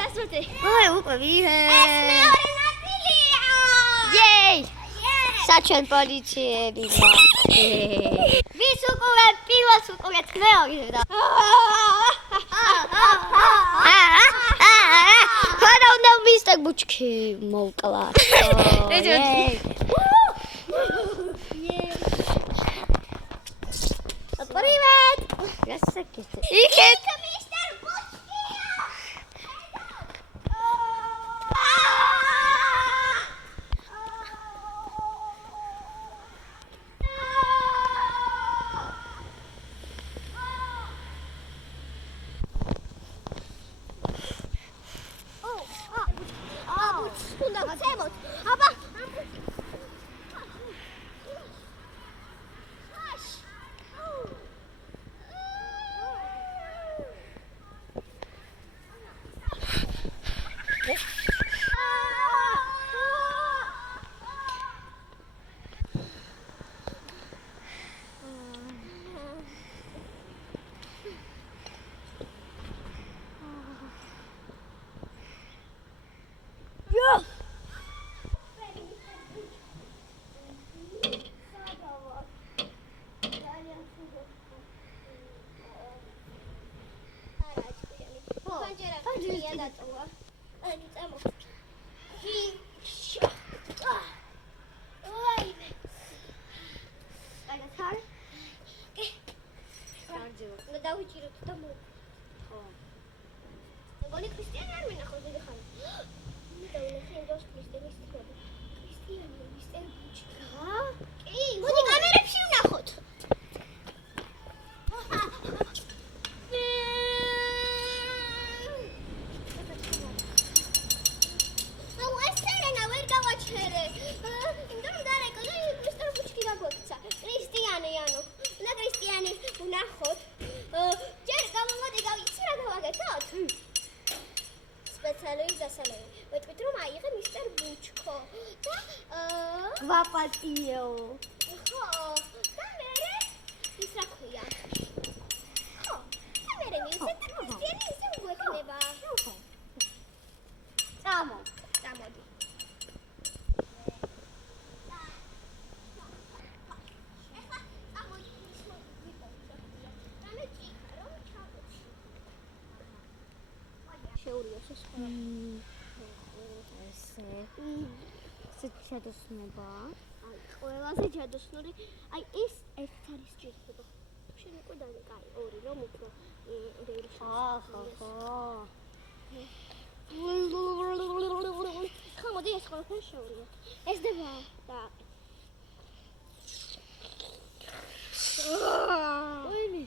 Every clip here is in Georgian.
რასოთი? აი, უკვე ვიღე. ეს მეორე ნაწილია. Yay! საჩვენ პოლიციები. ვის უკვე პირველს უკვე თქნეოგდა. ხოდა უნდა მისტერ ბუჩკი მოვკლათ. Привет! Расакეთ. იქეთ მისტერ ბუჩკია. უნდა გაცემოთ. აბა დავიჭიროთ და მო. ხო. მეგონი ქრისტიანი არ მინახავს დიდი ხანი. და ვნახე ინდოს ქრისტიანის თქმა. ქრისტიანი მისტერ ბუჩკა? კი, მოდი კამერებში ვნახოთ. აუ ეს სერენა ვერ გავაჩერე. იმიტომ რომ დარეკო და მისტერ ბუჩკი გაგვექცა. ქრისტიანი ანუ. და ქრისტიანი ვნახოთ. ჯერ გამომოდი გავიცი რა გავაკეთოთ. სპეციალური დასალევი. ვეთქვით რომ აიღე მისტერ ბუჩკო და გვაპატიო. ხო, და მერე ის რა ქვია? ხო, და მერე მისტერ ქრისტიანი ისე უექნება. ხო. წამოდი. ესე შედოსნება. აი, ყველაზე ჯადოსნური, აი ეს არის ჯერდება. შენ უკვე დაიკაი ორი რომ უფრო ბევრი ხო. ხო, მოდი ეს ყველაფერი შევრიოთ. ეს დება და ოინი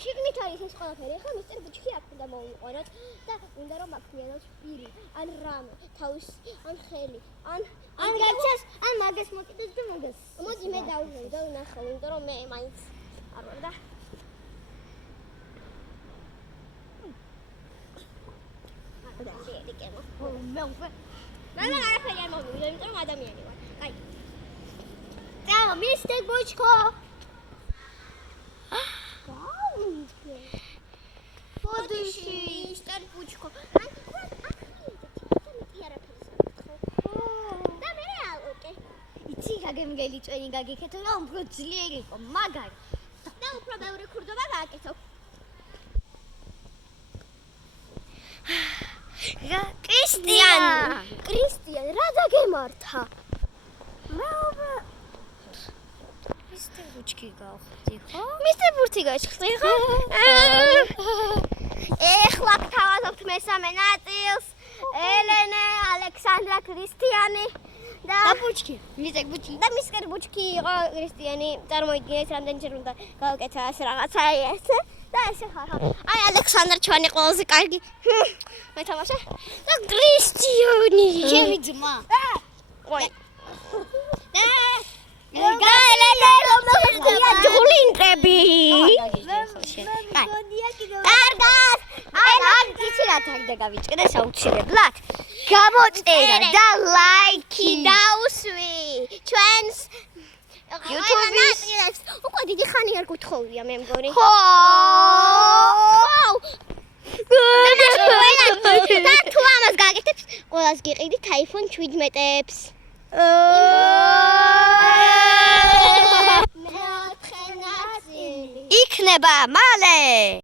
შიგნით არის ეს ყველაფერი. ახლა მისტერ ბუჩკი აქ უნდა მოვიყვანოთ და უნდა რომ აქნიანოთ პირი, ან რამე, თავის, ან ხელი, ან გაჩას, ან მაგას მოკიდეთ და მაგას. მოდი მე დავუღე და ვნახავ, იმიტომ რომ მე მაინც არ ვარ და და შეიძლება. მე უკვე მაგრამ არაფერი არ მოვიდა, იმიტომ რომ ადამიანი ვარ. აი. წავა მისტერ ბუჩკო. ბოდიში მისტერ ბუჩკო. იცი გაგემგელი წვენი გაგიქეთო და უფრო ძლიერი იყო, მაგარი. და უფრო ბევრი ქურდობა გააკეთო. რა კრისტიან, რა დაგემართა? მისტერ ბუჩკი გავხდი, ხო? მისტერ ბურთი გაჩხდი, ხო? ეხლა გთავაზობთ მესამე ნაწილს. ელენე, ალექსანდრა, ქრისტიანი და ბუჩკი, მისტერ ბუჩკი. და მისტერ ბუჩკი იყო ქრისტიანი. წარმოიდგინეთ, რამდენჯერ უნდა გავაკეთო ასე რაღაცა ეს და ესე ხარ. აი ალექსანდრა ჩვენი ყველაზე კარგი. მე თამაშე. და ქრისტიანი. ჩემი ძმა. ой. ჯულინტრები. კარგად. ან იცი რა თქმა გავიჭირე საუცილებლად. გამოწერა და ლაიქი დაუსვი. ჩვენს YouTube-ის უკვე დიდი ხანი არ გუთხოვია მე მგონი. ხო. და თუ ყველას გიყიდით iPhone 17-ებს. იქნება მალე